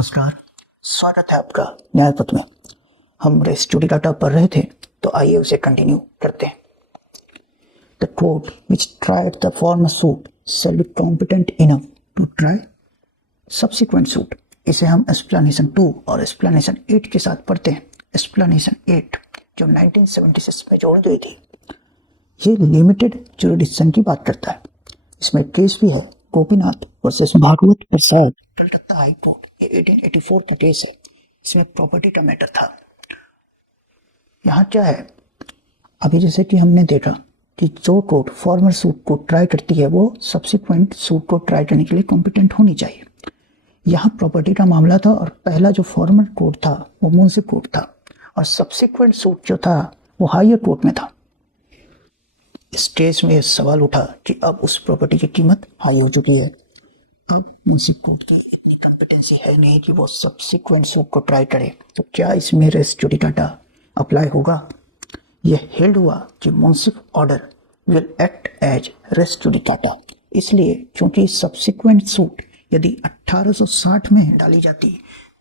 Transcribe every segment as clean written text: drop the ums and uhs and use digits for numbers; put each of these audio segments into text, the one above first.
नमस्कार, स्वागत है आपका न्यायपथ में। हम रेस जुडिकाटा पढ़ रहे थे, तो आइए उसे कंटिन्यू करते हैं। The court which tried the former suit shall be competent enough to try subsequent suit. इसे हम एक्सप्लेनेशन 2 और एक्सप्लेनेशन 8 के साथ पढ़ते हैं। एक्सप्लेनेशन 8 जो 1976 में जोड़ गई थी, ये लिमिटेड जुरिडिक्शन की बात करता है। इसमें केस भी है गोपीनाथ वर्सेस भागवत प्रसाद, कलकत्ता हाई कोर्ट। ये 1884 का केस है। इसमें प्रॉपर्टी का मैटर था। यहाँ क्या है, अभी जैसे कि हमने देखा कि जो कोर्ट फॉर्मर सूट को ट्राई करती है वो सब्सिक्वेंट सूट को ट्राई करने के लिए कॉम्पिटेंट होनी चाहिए। यहाँ प्रॉपर्टी का मामला था और पहला जो फॉर्मर कोर्ट था वो मुंसिफ कोर्ट था और सब्सिक्वेंट सूट जो था वो हायर कोर्ट में था। इस केस में सवाल उठा कि अब उस प्रॉपर्टी की कीमत हाई हो चुकी है। अब मुंसिफ कोर्ट की कॉम्पिटेंसी है नहीं कि वो सब्सिक्वेंट सूट को ट्राई करे, तो क्या इसमें रेस जुडिकाटा अप्लाई होगा? यह हेल्ड हुआ कि munsif order will act as res judicata, इसलिए क्योंकि सब्सिक्वेंट सूट यदि 1860 में डाली जाती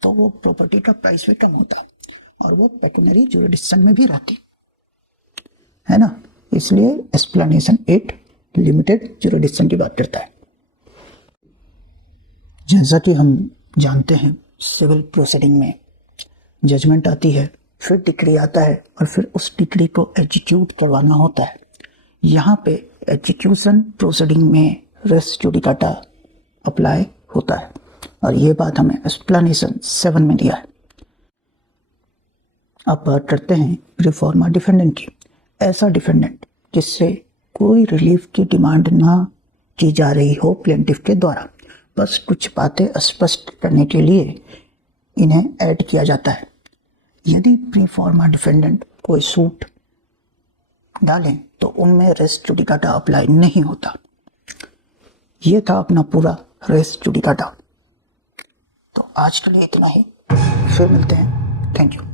तो वो प्रॉपर्टी का प्राइस में कम होता और वो पेक्यूनरी जुरिडिक्शन में भी रहती, है ना। इसलिए एक्सप्लेनेशन 8 लिमिटेड जुरिडिक्शन की बात करता है। जैसा कि हम जानते हैं, सिविल प्रोसीडिंग में जजमेंट आती है, फिर डिक्री आता है और फिर उस डिक्री को एग्जीक्यूट करवाना होता है। यहाँ पे एग्जीक्यूशन प्रोसीडिंग में रेस जुडिकाटा अप्लाई होता है और ये बात हमें एक्सप्लेनेशन 7 में दिया है। अब बात करते हैं रिफॉर्मा डिफेंडेंट की। ऐसा डिफेंडेंट जिससे कोई रिलीफ की डिमांड ना की जा रही हो प्लेंटिफ के द्वारा, बस कुछ बातें स्पष्ट करने के लिए इन्हें ऐड किया जाता है। यदि प्री फॉर्मा डिफेंडेंट कोई सूट डालें तो उनमें रेस जुडिकाटा अप्लाई नहीं होता। ये था अपना पूरा रेस जुडिकाटा। तो आज के लिए इतना ही, फिर मिलते हैं। Thank you.